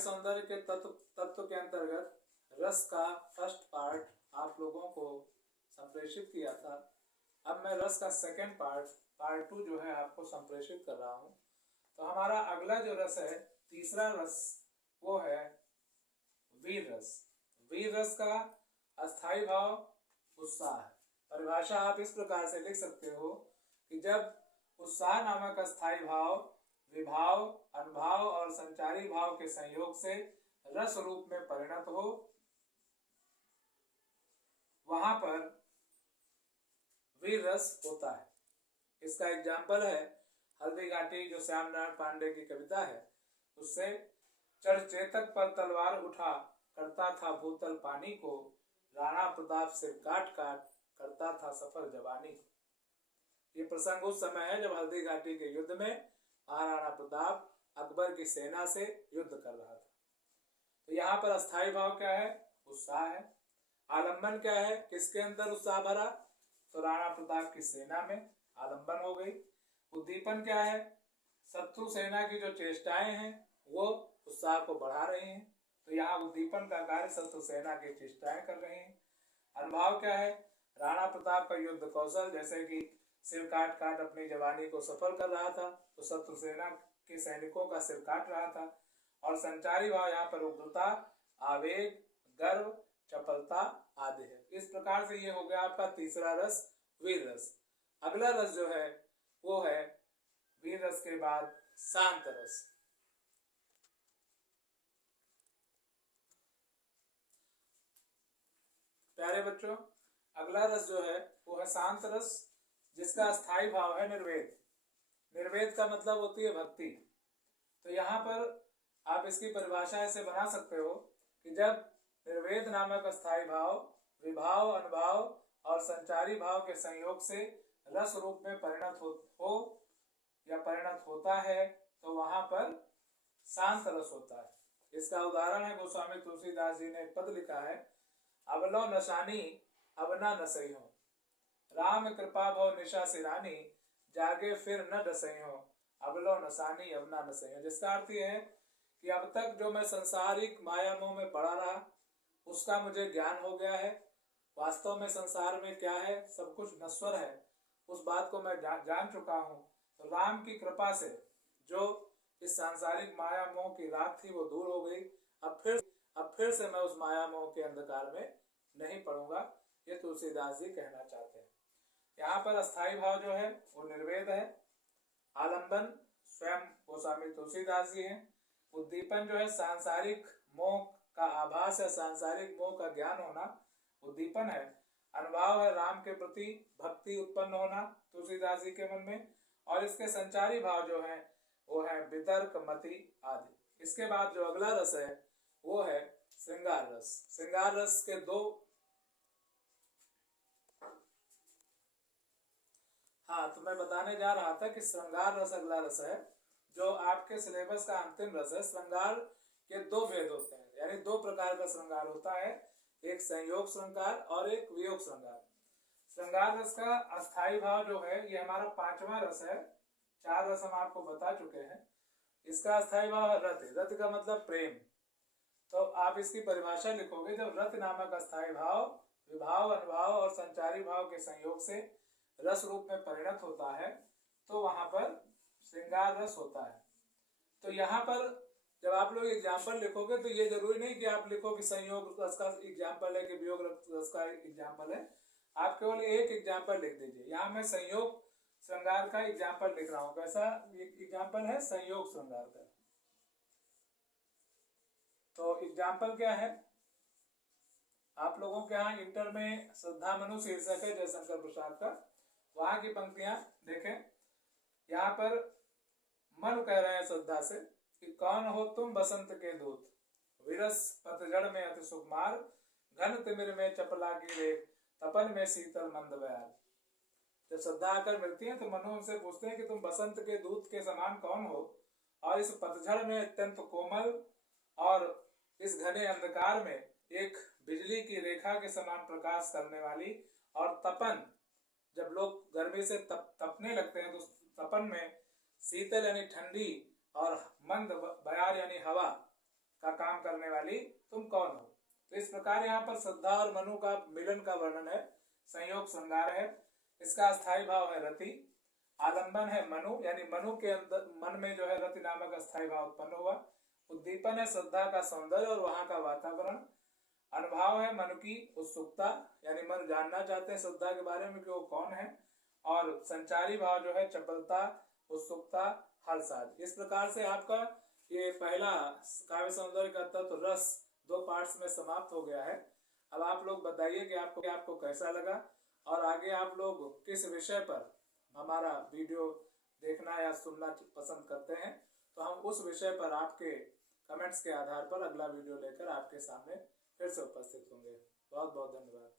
सौंदर्य के तत्व के अंतर्गत रस का फर्स्ट पार्ट आप लोगों को संप्रेषित किया था। अब मैं रस का सेकंड पार्ट 2 जो है आपको संप्रेषित कर रहा हूँ। तो हमारा अगला जो रस है, तीसरा रस, वो है वीर रस। वीर रस का अस्थाई भाव उत्साह है। परिभाषा आप इस प्रकार से लिख सकते हो कि जब उत्साह नामक अस्थाई भाव विभाव, अनुभाव और संचारी भाव के संयोग से रस रूप में परिणत हो, वहां पर वीर रस होता है। इसका एग्जाम्पल है हल्दी घाटी, जो श्याम नारायण पांडे की कविता है, उससे चढ़ चेतक पर तलवार उठा, करता था भूतल पानी को, राणा प्रताप से काट काट, करता था सफर जवानी को। ये प्रसंग उस समय है जब हल्दी घाटी के युद्ध में महाराणा प्रताप अकबर की सेना से युद्ध कर रहा था। तो यहाँ पर अस्थाई भाव क्या है? उत्साह है। आलंबन क्या है? किसके अंदर उत्साह भरा? तो राणा प्रताप की सेना में आलंबन हो गई। उद्दीपन क्या है? शत्रु सेना की जो चेष्टाएं हैं वो उत्साह को बढ़ा रही हैं। तो यहाँ उद्दीपन का कार्य शत्रु सेना की चेष्टाएं कर रही हैं। अनुभाव क्या है? राणा प्रताप का युद्ध कौशल, जैसे कि सिर काट काट अपनी जवानी को सफल कर रहा था, तो शत्रु सेना के सैनिकों का सिर काट रहा था। और संचारी भाव यहाँ पर उग्रता, आवेग, गर्व, चपलता आदि है। इस प्रकार से ये हो गया आपका तीसरा रस, वीर रस। अगला रस जो है वो है वीर रस के बाद शांत रस। प्यारे बच्चों, अगला रस जो है वो है शांत रस, जिसका स्थायी भाव है निर्वेद। निर्वेद का मतलब होती है भक्ति। तो यहाँ पर आप इसकी परिभाषा ऐसे बना सकते हो कि जब निर्वेद नामक अस्थाई भाव विभाव, अनुभाव और संचारी भाव के संयोग से रस रूप में परिणत हो या परिणत होता है, तो वहां पर शांत रस होता है। इसका उदाहरण है, गोस्वामी तुलसीदास जी ने एक पद लिखा है, अबलो नशानी अब ना नसई हो, राम कृपा भव निशा सिरानी, जागे फिर न डसई हो, अबलो नसानी अब ना नसई हो। जिसका अर्थ यह है कि अब तक जो मैं संसारिक माया मोह में पड़ा रहा, उसका मुझे ज्ञान हो गया है। वास्तव में संसार में क्या है? सब कुछ नश्वर है। उस बात को मैं जान चुका हूँ। तो राम की कृपा से जो इस सांसारिक माया मोह की रात थी वो दूर हो गई। अब फिर से मैं उस माया मोह के अंधकार में नहीं पड़ूंगा। ये तुलसीदास जी कहना चाहते हैं। यहाँ पर अस्थाई भाव जो है वो निर्वेद है। आलंबन स्वयं गोस्वामी तुलसीदास जी हैं। उद्दीपन जो है सांसारिक मोह का आभास है, सांसारिक मोह का ज्ञान होना उद्दीपन है। अनुभाव है राम के प्रति भक्ति उत्पन्न होना तुलसीदास जी के मन में। और इसके संचारी भाव जो है वो है वितर्क, मति आदि। इसके बाद जो अगला रस है वो है श्रृंगार रस। श्रृंगार रस के दो, तो मैं बताने जा रहा था कि श्रृंगार रस अगला रस है जो आपके सिलेबस का अंतिम रस है। श्रृंगार के दो भेद होते हैं, यानी दो प्रकार का श्रृंगार होता है, एक संयोग श्रृंगार और एक वियोग श्रृंगार। श्रृंगार रस का अस्थाई भाव जो है ये हमारा पांचवा रस है। 4 रस हम आपको बता चुके हैं। इसका अस्थाई भाव रत। रत का मतलब प्रेम। तो आप इसकी परिभाषा लिखोगे, जब रत नामक अस्थाई भाव विभाव, अनुभाव और संचारी भाव के संयोग से रस रूप में परिणत होता है, तो वहां पर श्रृंगार रस होता है। तो यहाँ पर जब आप लोग एग्जाम्पल लिखोगे तो ये जरूरी नहीं कि आप लिखो कि संयोग रस का एग्जाम्पल है कि वियोग रस का एग्जाम्पल है। आप केवल एक एग्जाम्पल लिख दीजिए। यहाँ मैं संयोग श्रृंगार का एग्जाम्पल लिख रहा हूँ। कैसा एग्जाम्पल है? संयोग श्रृंगार का। तो एग्जाम्पल क्या है? आप लोगों के यहाँ इंटर में श्रद्धा मनु शीर्षक है जयशंकर प्रसाद का, वहां की पंक्तियां देखें। यहाँ पर मनु कह रहे हैं श्रद्धा से कि कौन हो तुम बसंत के दूत, विरस पतझड़ में अति सुकुमार, घन तिमिर में चपला की रेख, तपन में शीतल मंद बयार। जब श्रद्धा आकर मिलती है तो मनु उनसे पूछते हैं कि तुम बसंत के दूत के समान कौन हो, और इस पतझड़ में अत्यंत कोमल और इस घने अंधकार में एक बिजली की रेखा के समान प्रकाश करने वाली, और तपन, जब लोग गर्मी से तपने लगते हैं तो तपन में शीतल यानी ठंडी और मंद बयार यानी हवा का काम करने वाली तुम कौन हो। तो इस प्रकार यहाँ पर श्रद्धा और मनु का मिलन का वर्णन है। संयोग श्रृंगार है, इसका स्थायी भाव है रति, आलंबन है मनु, यानी मनु के अंदर मन में जो है रति नामक स्थायी भाव उत्पन्न हुआ। उद्दीपन है श्रद्धा का सौंदर्य और वहां का वातावरण। अनुभाव है मन की उत्सुकता, यानी मन जानना चाहते हैं श्रद्धा के बारे में कि वो कौन है। और संचारी भाव जो है चपलता, उत्सुकता, हर्षाद। इस प्रकार से आपका ये पहला काव्य सौंदर्य का तत्व रस 2 पार्ट्स में समाप्त हो गया है। अब आप लोग बताइए कि आपको कैसा लगा और आगे आप लोग किस विषय पर हमारा वीडियो देखना या सुनना पसंद करते हैं, तो हम उस विषय पर आपके कमेंट्स के आधार पर अगला वीडियो लेकर आपके सामने फिर से उपस्थित होंगे। बहुत बहुत धन्यवाद।